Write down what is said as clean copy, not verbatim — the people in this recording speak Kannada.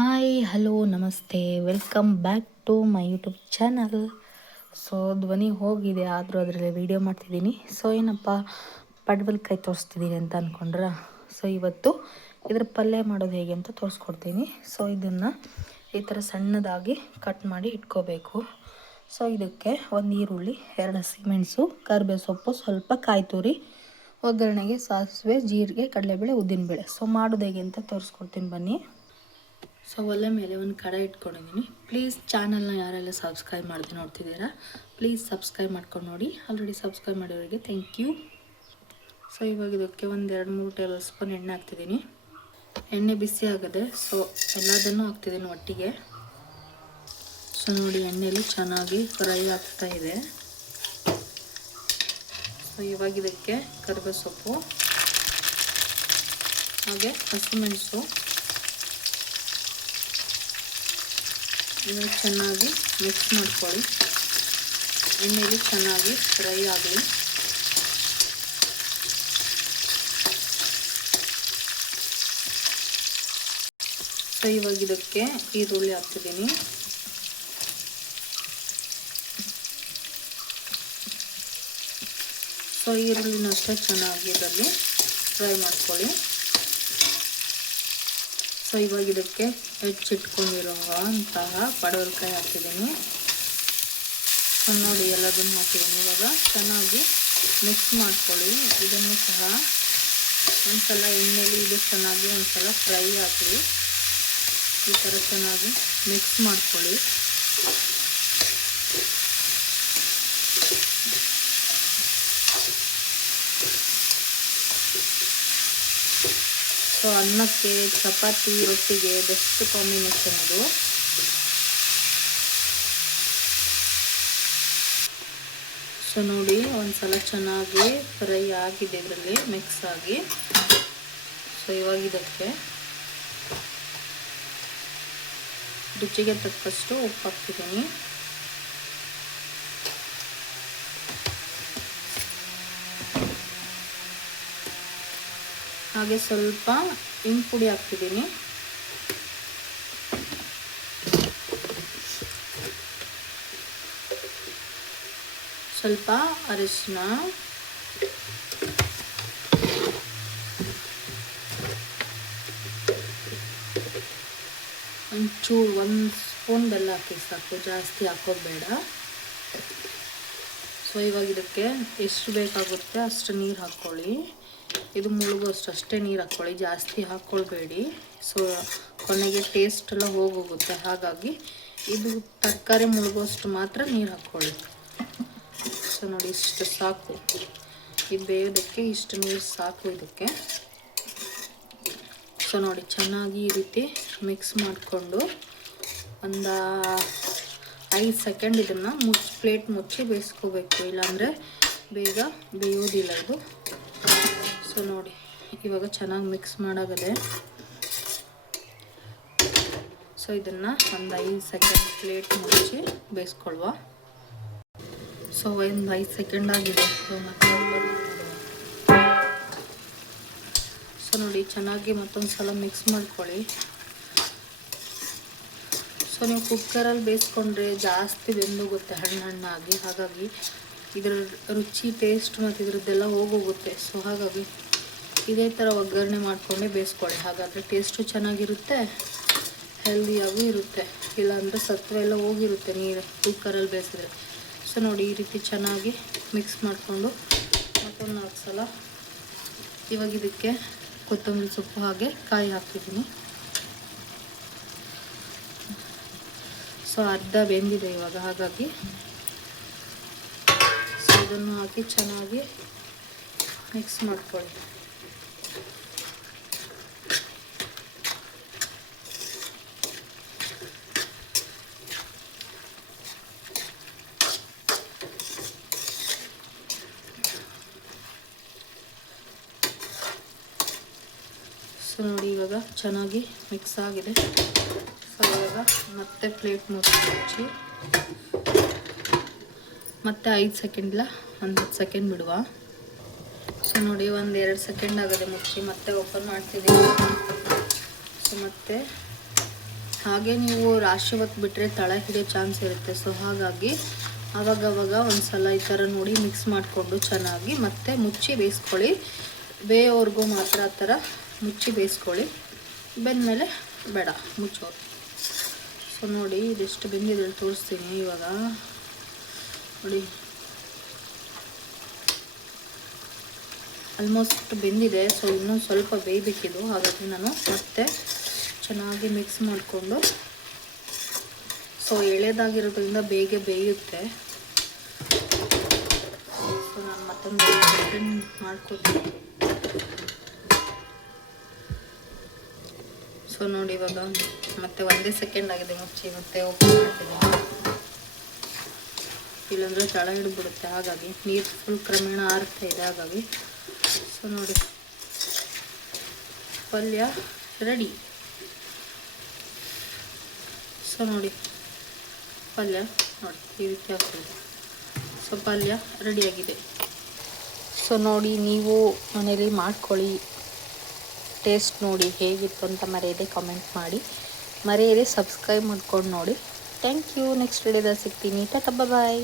ಹಾಯ್ ಹಲೋ ನಮಸ್ತೆ welcome back to my YouTube channel. So ಧ್ವನಿ ಹೋಗಿದೆ, ಆದರೂ ಅದರಲ್ಲಿ ವೀಡಿಯೋ ಮಾಡ್ತಿದ್ದೀನಿ. ಸೊ ಏನಪ್ಪ ಪಡವಲಕಾಯಿ ತೋರಿಸ್ತಿದ್ದೀನಿ ಅಂತ ಅಂದ್ಕೊಂಡ್ರ. ಸೊ ಇವತ್ತು ಇದರ ಪಲ್ಯ ಮಾಡೋದು ಹೇಗೆ ಅಂತ ತೋರಿಸ್ಕೊಡ್ತೀನಿ. ಸೊ ಇದನ್ನು ಈ ಥರ ಸಣ್ಣದಾಗಿ ಕಟ್ ಮಾಡಿ ಇಟ್ಕೋಬೇಕು. ಸೊ ಇದಕ್ಕೆ ಒಂದು ಈರುಳ್ಳಿ, 2 ಹಸಿಮೆಣಸು, ಕರಿಬೇವು ಸೊಪ್ಪು, ಸ್ವಲ್ಪ ಕಾಯಿ ತುರಿ, ಒಗ್ಗರಣೆಗೆ ಸಾಸಿವೆ, ಜೀರಿಗೆ, ಕಡಲೆಬೇಳೆ, ಉದ್ದಿನಬೇಳೆ. ಸೊ ಮಾಡೋದು ಹೇಗೆ ಅಂತ ತೋರಿಸ್ಕೊಡ್ತೀನಿ ಬನ್ನಿ. ಸೊ ಒಲೆ ಮೇಲೆ ಒಂದು ಕಡಾಯಿ ಇಟ್ಕೊಂಡಿದ್ದೀನಿ. ಪ್ಲೀಸ್ ಚಾನಲ್ನ ಯಾರೆಲ್ಲ ಸಬ್ಸ್ಕ್ರೈಬ್ ಮಾಡದೆ ನೋಡ್ತಿದ್ದೀರಾ ಪ್ಲೀಸ್ ಸಬ್ಸ್ಕ್ರೈಬ್ ಮಾಡ್ಕೊಂಡು ನೋಡಿ. ಆಲ್ರೆಡಿ ಸಬ್ಸ್ಕ್ರೈಬ್ ಮಾಡಿರೋರಿಗೆ ಥ್ಯಾಂಕ್ ಯು. ಸೊ ಇವಾಗ ಇದಕ್ಕೆ ಒಂದು 2-3 ಟೇಬಲ್ ಸ್ಪೂನ್ ಎಣ್ಣೆ ಹಾಕ್ತಿದ್ದೀನಿ. ಎಣ್ಣೆ ಬಿಸಿ ಆಗದೆ ಸೊ ಎಲ್ಲದನ್ನು ಹಾಕ್ತಿದ್ದೀನಿ ಒಟ್ಟಿಗೆ. ಸೊ ನೋಡಿ ಎಣ್ಣೆಯಲ್ಲಿ ಚೆನ್ನಾಗಿ ಫ್ರೈ ಆಗ್ತಾ ಇದೆ. ಸೊ ಇವಾಗ ಇದಕ್ಕೆ ಕರಿಬೇವು ಸೊಪ್ಪು ಹಾಗೆ ಹಸಿಮೆಣಸು ಇದನ್ನು ಚೆನ್ನಾಗಿ ಮಿಕ್ಸ್ ಮಾಡ್ಕೊಳ್ಳಿ. ಎಣ್ಣೆಯಲ್ಲಿ ಚೆನ್ನಾಗಿ ಫ್ರೈ ಆಗಲಿ. ಸೊ ಇವಾಗ ಇದಕ್ಕೆ ಈರುಳ್ಳಿ ಹಾಕ್ತಿದ್ದೀನಿ. ಸೊ ಈರುಳ್ಳಿನ ಅಷ್ಟೇ ಚೆನ್ನಾಗಿ ಇದರಲ್ಲಿ ಫ್ರೈ ಮಾಡ್ಕೊಳ್ಳಿ. ಸೊ ಇವಾಗ ಇದಕ್ಕೆ ಹೆಚ್ಚಿಟ್ಕೊಂಡಿರುವಂತಹ ಪಡವಲಕಾಯಿ ಹಾಕ್ತಿದ್ದೀನಿ. ಸೊ ನೋಡಿ ಎಲ್ಲದನ್ನು ಹಾಕಿದ್ದೀನಿ. ಇವಾಗ ಚೆನ್ನಾಗಿ ಮಿಕ್ಸ್ ಮಾಡ್ಕೊಳ್ಳಿ. ಇದನ್ನು ಸಹ ಒಂದ್ಸಲ ಎಣ್ಣೆಲಿ ಇದು ಚೆನ್ನಾಗಿ ಒಂದ್ಸಲ ಫ್ರೈ ಆಗಲಿ. ಈ ಥರ ಚೆನ್ನಾಗಿ ಮಿಕ್ಸ್ ಮಾಡ್ಕೊಳ್ಳಿ. ಸೊ ಅನ್ನಕ್ಕೆ, ಚಪಾತಿ, ರೊಟ್ಟಿಗೆ ಬೆಸ್ಟ್ ಕಾಂಬಿನೇಷನ್ ಇದು. ಸೊ ನೋಡಿ ಒಂದ್ಸಲ ಚೆನ್ನಾಗಿ ಫ್ರೈ ಆಗಿದೆ, ಇದರಲ್ಲಿ ಮಿಕ್ಸ್ ಆಗಿ. ಸೊ ಇವಾಗ ಇದಕ್ಕೆ ರುಚಿಗೆ ತಕ್ಕಷ್ಟು ಉಪ್ಪು ಹಾಕ್ತಿದ್ದೀನಿ. ಹಾಗೆ ಸ್ವಲ್ಪ ಇಂಗು ಪುಡಿ ಹಾಕ್ತಿದ್ದೀನಿ. ಸ್ವಲ್ಪ ಅರಿಶಿನ, ಒಂಚೂರು 1 ಸ್ಪೂನ್ ಬೆಲ್ಲ ಹಾಕಿ ಸಾಕು, ಜಾಸ್ತಿ ಹಾಕೋದು ಬೇಡ. ಸೊ ಇವಾಗ ಇದಕ್ಕೆ ಎಷ್ಟು ಬೇಕಾಗುತ್ತೆ ಅಷ್ಟು ನೀರು ಹಾಕ್ಕೊಳ್ಳಿ. ಇದು ಮುಳುಗೋಷ್ಟು ಅಷ್ಟೇ ನೀರು ಹಾಕ್ಕೊಳ್ಳಿ, ಜಾಸ್ತಿ ಹಾಕ್ಕೊಳ್ಬೇಡಿ. ಸೊ ಕೊನೆಗೆ ಟೇಸ್ಟ್ ಎಲ್ಲ ಹೋಗುತ್ತೆ. ಹಾಗಾಗಿ ಇದು ತರಕಾರಿ ಮುಳುಗೋಷ್ಟು ಮಾತ್ರ ನೀರು ಹಾಕ್ಕೊಳ್ಳಿ. ಸೊ ನೋಡಿ ಇಷ್ಟು ಸಾಕು, ಇದು ಬೇಯೋದಕ್ಕೆ ಇಷ್ಟು ನೀರು ಸಾಕು ಇದಕ್ಕೆ. ಸೊ ನೋಡಿ ಚೆನ್ನಾಗಿ ಈ ರೀತಿ ಮಿಕ್ಸ್ ಮಾಡಿಕೊಂಡು ಒಂದು 5 ಸೆಕೆಂಡ್ ಇದನ್ನು ಪ್ಲೇಟ್ ಮುಚ್ಚಿ ಬೇಯಿಸ್ಕೋಬೇಕು, ಇಲ್ಲಾಂದರೆ ಬೇಗ ಬೇಯೋದಿಲ್ಲ ಇದು. ಸೊ ನೋಡಿ ಇವಾಗ ಚೆನ್ನಾಗಿ ಮಿಕ್ಸ್ ಮಾಡಾಗದೆ. ಸೊ ಇದನ್ನು ಒಂದು 5 ಸೆಕೆಂಡ್ ಪ್ಲೇಟ್ ಮುಚ್ಚಿ ಬೇಯಿಸ್ಕೊಳ್ವ. ಸೊ ಒಂದು 5 ಸೆಕೆಂಡ್ ಆಗಿದೆ. ಸೊ ನೋಡಿ ಚೆನ್ನಾಗಿ ಮತ್ತೊಂದು ಸಲ ಮಿಕ್ಸ್ ಮಾಡ್ಕೊಳ್ಳಿ. ಸೊ ನೀವು ಕುಕ್ಕರಲ್ಲಿ ಬೇಯಿಸ್ಕೊಂಡ್ರೆ ಜಾಸ್ತಿ ಬೆಂದೋಗುತ್ತೆ ಹಣ್ಣಾಗಿ. ಹಾಗಾಗಿ ಇದರ ರುಚಿ, ಟೇಸ್ಟ್ ಮತ್ತು ಇದರದ್ದೆಲ್ಲ ಹೋಗೋಗುತ್ತೆ. ಸೊ ಹಾಗಾಗಿ ಇದೇ ಥರ ಒಗ್ಗರಣೆ ಮಾಡಿಕೊಂಡೇ ಬೇಯಿಸ್ಕೊಳ್ಳಿ. ಹಾಗಾದರೆ ಟೇಸ್ಟು ಚೆನ್ನಾಗಿರುತ್ತೆ, ಹೆಲ್ದಿಯಾಗೂ ಇರುತ್ತೆ. ಇಲ್ಲಾಂದರೆ ಸತ್ವ ಎಲ್ಲ ಹೋಗಿರುತ್ತೆ ನೀರು ಕುಕ್ಕರಲ್ಲಿ ಬೇಯಿಸಿದ್ರೆ. ಸೊ ನೋಡಿ ಈ ರೀತಿ ಚೆನ್ನಾಗಿ ಮಿಕ್ಸ್ ಮಾಡಿಕೊಂಡು ಮತ್ತೊಂದು 4 ಸಲ. ಇವಾಗ ಇದಕ್ಕೆ ಕೊತ್ತಂಬರಿ ಸೊಪ್ಪು ಹಾಗೆ ಕಾಯಿ ಹಾಕ್ತಿದ್ದೀನಿ. ಸೊ ಅರ್ಧ ಬೆಂದಿದೆ ಇವಾಗ, ಹಾಗಾಗಿ ಸೊ ಇದನ್ನು ಹಾಕಿ ಚೆನ್ನಾಗಿ ಮಿಕ್ಸ್ ಮಾಡ್ಕೊಳ್ಳಿ. ಸೊ ನೋಡಿ ಇವಾಗ ಚೆನ್ನಾಗಿ ಮಿಕ್ಸ್ ಆಗಿದೆ. ಸೊ ಇವಾಗ ಮತ್ತೆ ಪ್ಲೇಟ್ ಮುಚ್ಚಿ ಮತ್ತೆ 5 ಸೆಕೆಂಡ್ ಇಲ್ಲ ಒಂದು 10 ಸೆಕೆಂಡ್ ಬಿಡುವ. ಸೊ ನೋಡಿ ಒಂದು 2 ಸೆಕೆಂಡ್ ಆಗದೆ ಮುಚ್ಚಿ ಮತ್ತೆ ಓಪನ್ ಮಾಡ್ತಿದ್ದೀನಿ. ಸೊ ಮತ್ತೆ ಹಾಗೆ ನೀವು ರಾಶಿ ಹೊತ್ತು ಬಿಟ್ಟರೆ ತಳ ಹಿಡಿಯೋ ಚಾನ್ಸ್ ಇರುತ್ತೆ. ಸೊ ಹಾಗಾಗಿ ಆವಾಗವಾಗ ಒಂದು ಸಲ ಈ ಥರ ನೋಡಿ ಮಿಕ್ಸ್ ಮಾಡಿಕೊಂಡು ಚೆನ್ನಾಗಿ ಮತ್ತೆ ಮುಚ್ಚಿ ಬೇಯಿಸ್ಕೊಳ್ಳಿ. ಬೇಯೋವರೆಗೂ ಮಾತ್ರ ಆ ಥರ ಮುಚ್ಚಿ ಬೇಯಿಸ್ಕೊಳ್ಳಿ. ಬೆಂದಮೇಲೆ ಬೇಡ ಮುಚ್ಚೋದು. ಸೊ ನೋಡಿ ಇದೆಷ್ಟು ಬೆಂದಿದೆ ತೋರಿಸ್ತೀನಿ ಇವಾಗ. ನೋಡಿ ಆಲ್ಮೋಸ್ಟ್ ಬೆಂದಿದೆ. ಸೊ ಇನ್ನೂ ಸ್ವಲ್ಪ ಬೇಯಬೇಕಿದು. ಹಾಗಾಗಿ ನಾನು ಮತ್ತೆ ಚೆನ್ನಾಗಿ ಮಿಕ್ಸ್ ಮಾಡಿಕೊಂಡು, ಸೊ ಎಳೆದಾಗಿರೋದ್ರಿಂದ ಬೇಗ ಬೇಯುತ್ತೆ. ಸೊ ನಾನು ಮತ್ತೊಂದು ಮಾಡ್ಕೊತೀನಿ. ಸೊ ನೋಡಿ ಇವಾಗ ಮತ್ತೆ 1 ಸೆಕೆಂಡ್ ಆಗಿದೆ ಮುಚ್ಚಿ ಮತ್ತೆ ಓಪನ್ ಮಾಡ್ತೀನಿ. ಇಲ್ಲಾಂದರೆ ತಳ ಹಿಡಿದ್ಬಿಡುತ್ತೆ. ಹಾಗಾಗಿ ನೀರು ಫುಲ್ ಕ್ರಮೇಣ ಆರ್ತಾ ಇದೆ. ಹಾಗಾಗಿ ಸೊ ನೋಡಿ ಪಲ್ಯ ರೆಡಿ. ಸೊ ನೋಡಿ ಪಲ್ಯ ನೋಡಿ ಈ ರೀತಿ ಆಗ್ತದೆ. ಸೊ ಪಲ್ಯ ರೆಡಿಯಾಗಿದೆ. ಸೊ ನೋಡಿ ನೀವು ಮನೇಲಿ ಮಾಡ್ಕೊಳ್ಳಿ, ಟೇಸ್ಟ್ ನೋಡಿ ಹೇಗಿತ್ತು ಅಂತ ಮರೆಯದೆ ಕಮೆಂಟ್ ಮಾಡಿ, ಮರೆಯದೆ ಸಬ್ಸ್ಕ್ರೈಬ್ ಮಾಡ್ಕೊಂಡು ನೋಡಿ. Thank you. ನೆಕ್ಸ್ಟ್ ವಿಡಿಯೋದಲ್ಲಿ ಸಿಗ್ತೀನಿ. ಟಾಟಾ ಬಾಯ್.